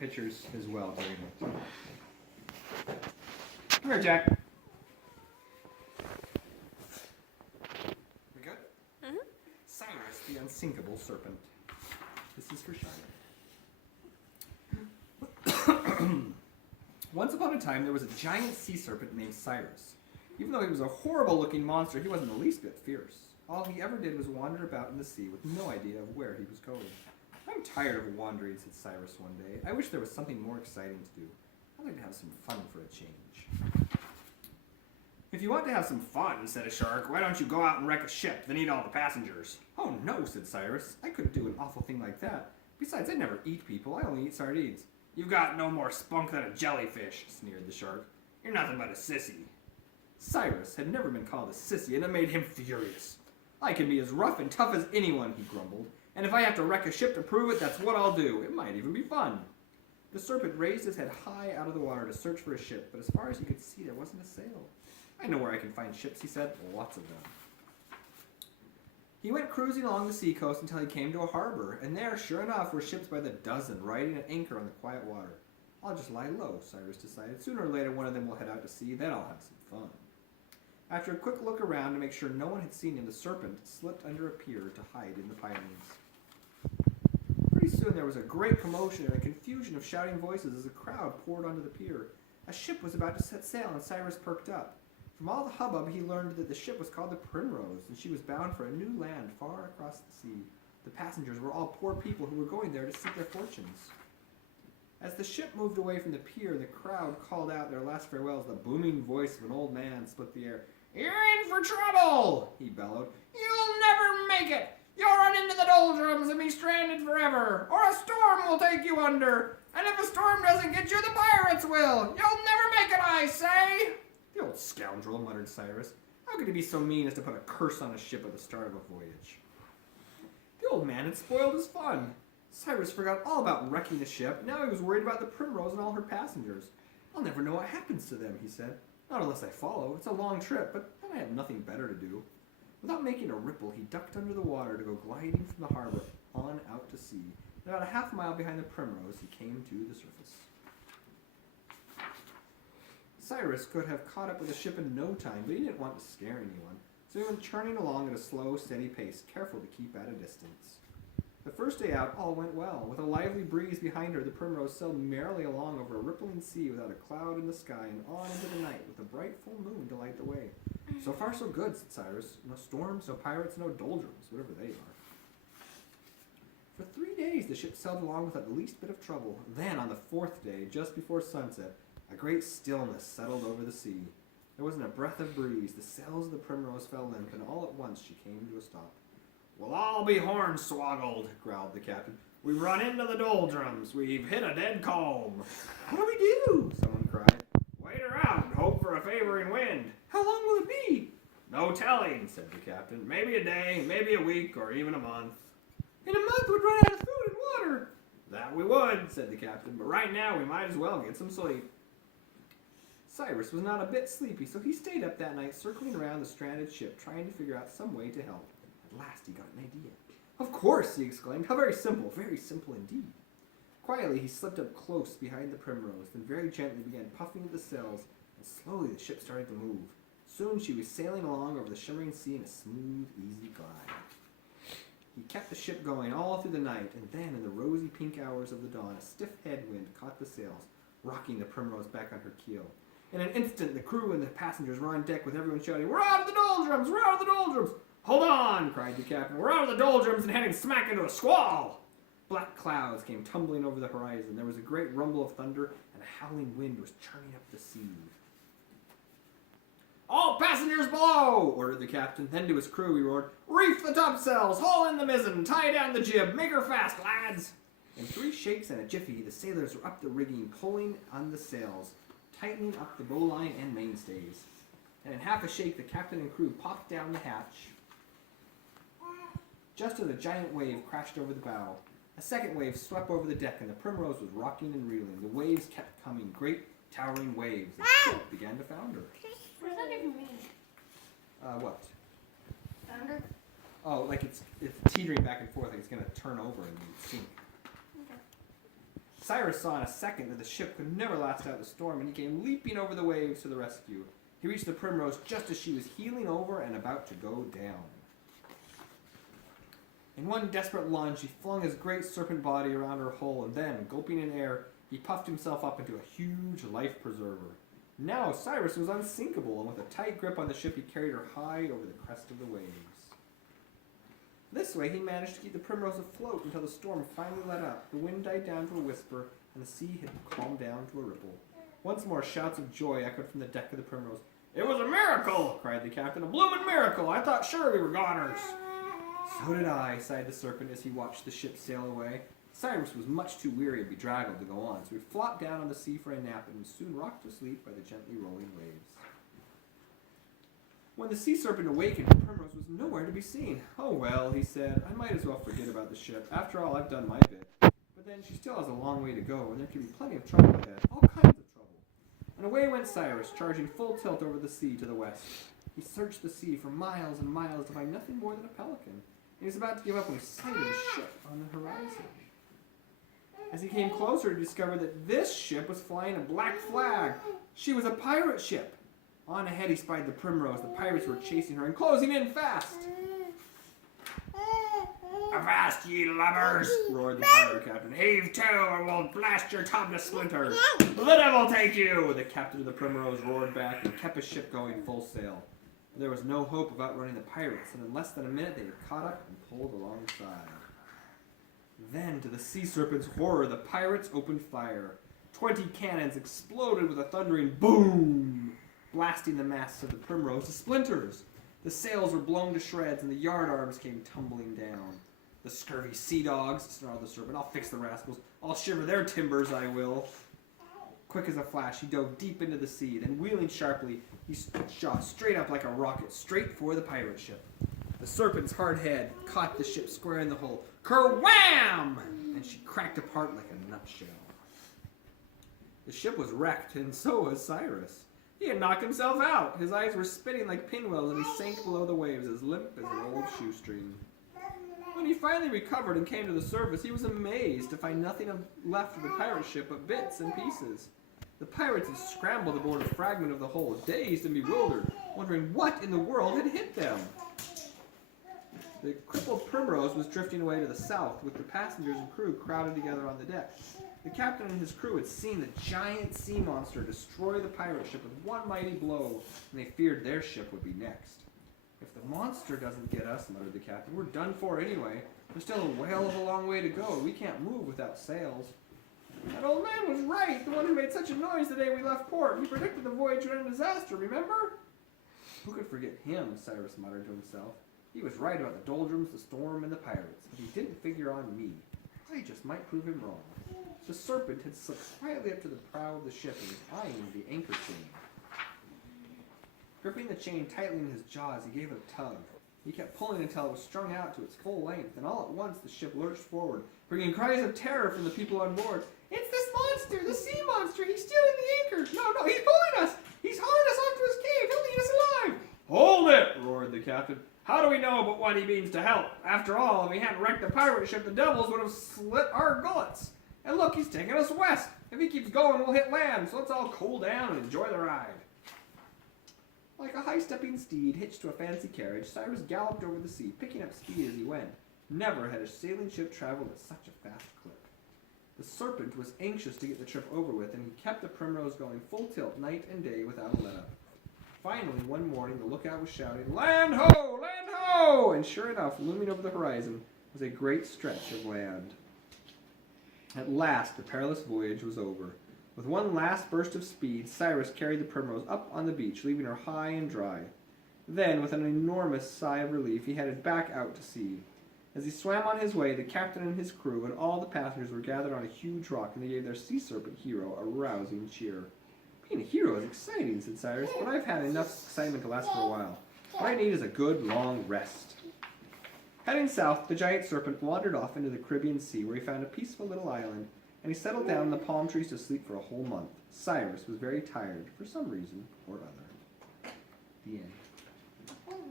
pictures as well during it. Come here, Jack. We good? Mm-hmm. Cyrus, the unsinkable serpent. This is for Shiner. Once upon a time, there was a giant sea serpent named Cyrus. Even though he was a horrible-looking monster, he wasn't the least bit fierce. All he ever did was wander about in the sea with no idea of where he was going. I'm tired of wandering, said Cyrus one day. I wish there was something more exciting to do. I'd like to have some fun for a change. If you want to have some fun, said a shark, why don't you go out and wreck a ship, then eat all the passengers? Oh no, said Cyrus. I couldn't do an awful thing like that. Besides, I never eat people. I only eat sardines. You've got no more spunk than a jellyfish, sneered the shark. You're nothing but a sissy. Cyrus had never been called a sissy, and it made him furious. I can be as rough and tough as anyone, he grumbled. And if I have to wreck a ship to prove it, that's what I'll do. It might even be fun. The serpent raised his head high out of the water to search for a ship, but as far as he could see, there wasn't a sail. I know where I can find ships, he said. Lots of them. He went cruising along the seacoast until he came to a harbor, and there, sure enough, were ships by the dozen riding at anchor on the quiet water. I'll just lie low, Cyrus decided. Sooner or later, one of them will head out to sea, then I'll have some fun. After a quick look around to make sure no one had seen him, the serpent slipped under a pier to hide in the pilings. Pretty soon there was a great commotion and a confusion of shouting voices as a crowd poured onto the pier. A ship was about to set sail, and Cyrus perked up. From all the hubbub, he learned that the ship was called the Primrose, and she was bound for a new land far across the sea. The passengers were all poor people who were going there to seek their fortunes. As the ship moved away from the pier, the crowd called out their last farewells. The booming voice of an old man split the air. "You're in for trouble!" he bellowed. "You'll never make it! You'll run into the doldrums and be stranded forever, or a storm will take you under, and if a storm doesn't get you, the pirates will! You'll never make it, I say!" The old scoundrel, muttered Cyrus. How could he be so mean as to put a curse on a ship at the start of a voyage? The old man had spoiled his fun. Cyrus forgot all about wrecking the ship. Now he was worried about the Primrose and all her passengers. I'll never know what happens to them, he said. Not unless I follow. It's a long trip, but then I have nothing better to do. Without making a ripple, he ducked under the water to go gliding from the harbor on out to sea. And about a half mile behind the Primrose, he came to the surface. Cyrus could have caught up with the ship in no time, but he didn't want to scare anyone. So he went churning along at a slow, steady pace, careful to keep at a distance. The first day out, all went well. With a lively breeze behind her, the Primrose sailed merrily along over a rippling sea without a cloud in the sky and on into the night with a bright full moon to light the way. So far so good, said Cyrus. No storms, no pirates, no doldrums, whatever they are. For 3 days the ship sailed along without the least bit of trouble. Then, on the 4th day, just before sunset, a great stillness settled over the sea. There wasn't a breath of breeze. The sails of the Primrose fell limp, and all at once she came to a stop. "We'll all be hornswoggled," growled the captain. "We've run into the doldrums. We've hit a dead calm." "What do we do?" someone cried. "Wait around and hope for a favoring wind." "How long will it be?" "No telling," said the captain. "Maybe a day, maybe a week, or even a month." "In a month we'd run out of food and water." "That we would," said the captain. "But right now we might as well get some sleep." Cyrus was not a bit sleepy, so he stayed up that night circling around the stranded ship, trying to figure out some way to help. At last he got an idea. "Of course," he exclaimed. "How very simple indeed." Quietly he slipped up close behind the Primrose, then very gently began puffing at the sails, and slowly the ship started to move. Soon she was sailing along over the shimmering sea in a smooth, easy glide. He kept the ship going all through the night, and then in the rosy pink hours of the dawn, a stiff headwind caught the sails, rocking the Primrose back on her keel. In an instant, the crew and the passengers were on deck with everyone shouting, "We're out of the doldrums! We're out of the doldrums!" "Hold on!" cried the captain. "We're out of the doldrums and heading smack into a squall!" Black clouds came tumbling over the horizon. There was a great rumble of thunder, and a howling wind was churning up the sea. "All passengers below!" ordered the captain. Then to his crew he roared, "Reef the topsails! Haul in the mizzen! Tie down the jib! Make her fast, lads!" In 3 shakes and a jiffy, the sailors were up the rigging, pulling on the sails, tightening up the bowline and mainstays. And in half a shake, the captain and crew popped down the hatch, just as a giant wave crashed over the bow. A second wave swept over the deck, and the Primrose was rocking and reeling. The waves kept coming, great towering waves. The ship began to founder. What does that even mean? What? Founder? Oh, like it's teetering back and forth, like it's going to turn over and sink. Okay. Cyrus saw in a second that the ship could never last out the storm, and he came leaping over the waves to the rescue. He reached the Primrose just as she was heeling over and about to go down. In one desperate lunge, he flung his great serpent body around her hull, and then, gulping in air, he puffed himself up into a huge life preserver. Now Cyrus was unsinkable, and with a tight grip on the ship, he carried her high over the crest of the waves. This way, he managed to keep the Primrose afloat until the storm finally let up. The wind died down to a whisper, and the sea had calmed down to a ripple. Once more, shouts of joy echoed from the deck of the Primrose. "It was a miracle!" cried the captain. "A bloomin' miracle! I thought sure we were goners!" "So did I," sighed the serpent as he watched the ship sail away. Cyrus was much too weary and bedraggled to go on, so he flopped down on the sea for a nap and was soon rocked to sleep by the gently rolling waves. When the sea serpent awakened, the Primrose was nowhere to be seen. "Oh well," he said, "I might as well forget about the ship. After all, I've done my bit. But then she still has a long way to go, and there can be plenty of trouble ahead. All kinds of trouble." And away went Cyrus, charging full tilt over the sea to the west. He searched the sea for miles and miles to find nothing more than a pelican, and he was about to give up when he sighted a ship on the horizon. As he came closer, he discovered that this ship was flying a black flag. She was a pirate ship. On ahead he spied the Primrose. The pirates were chasing her and closing in fast. "Avast, ye lubbers!" roared the pirate captain. "Heave to, or we'll blast your top to splinters!" "The devil take you!" the captain of the Primrose roared back and kept his ship going full sail. But there was no hope of outrunning the pirates, and in less than a minute they had caught up and pulled alongside. Then, to the sea serpent's horror, the pirates opened fire. 20 cannons exploded with a thundering boom, blasting the masts of the Primrose to splinters. The sails were blown to shreds, and the yard arms came tumbling down. "The scurvy sea dogs," snarled the serpent. "I'll fix the rascals. I'll shiver their timbers, I will." Quick as a flash, he dove deep into the sea. Then, wheeling sharply, he shot straight up like a rocket, straight for the pirate ship. The serpent's hard head caught the ship square in the hull. Kerwham! And she cracked apart like a nutshell. The ship was wrecked, and so was Cyrus. He had knocked himself out. His eyes were spinning like pinwheels, and he sank below the waves as limp as an old shoestring. When he finally recovered and came to the surface, he was amazed to find nothing left of the pirate ship but bits and pieces. The pirates had scrambled aboard a fragment of the hull, dazed and bewildered, wondering what in the world had hit them. The crippled Primrose was drifting away to the south, with the passengers and crew crowded together on the deck. The captain and his crew had seen the giant sea monster destroy the pirate ship with one mighty blow, and they feared their ship would be next. "If the monster doesn't get us," muttered the captain, "we're done for anyway. There's still a whale of a long way to go. We can't move without sails." "That old man was right, the one who made such a noise the day we left port. He predicted the voyage would end in disaster, remember?" "Who could forget him?" Cyrus muttered to himself. "He was right about the doldrums, the storm, and the pirates, but he didn't figure on me. I just might prove him wrong." The serpent had slipped quietly up to the prow of the ship and was eyeing the anchor chain. Gripping the chain tightly in his jaws, he gave it a tug. He kept pulling until it was strung out to its full length, and all at once the ship lurched forward, bringing cries of terror from the people on board. "It's this monster, the sea monster! He's stealing the anchor! No, he's pulling us! He's hauling us off to his cave! He'll eat us alive!" "Hold it!" roared the captain. "How do we know but what he means to help? After all, if he hadn't wrecked the pirate ship, the devils would have slit our gullets. And look, he's taking us west. If he keeps going, we'll hit land, so let's all cool down and enjoy the ride." Like a high-stepping steed hitched to a fancy carriage, Cyrus galloped over the sea, picking up speed as he went. Never had a sailing ship traveled at such a fast clip. The serpent was anxious to get the trip over with, and he kept the Primrose going full tilt night and day without a let-up. Finally, one morning, the lookout was shouting, "Land ho! Land ho!" And sure enough, looming over the horizon was a great stretch of land. At last, the perilous voyage was over. With one last burst of speed, Cyrus carried the Primrose up on the beach, leaving her high and dry. Then, with an enormous sigh of relief, he headed back out to sea. As he swam on his way, the captain and his crew and all the passengers were gathered on a huge rock, and they gave their sea serpent hero a rousing cheer. "Being a hero is exciting," said Cyrus, "but I've had enough excitement to last for a while. What I need is a good long rest." Heading south, the giant serpent wandered off into the Caribbean Sea, where he found a peaceful little island, and he settled down in the palm trees to sleep for a whole month. Cyrus was very tired, for some reason or other. The end.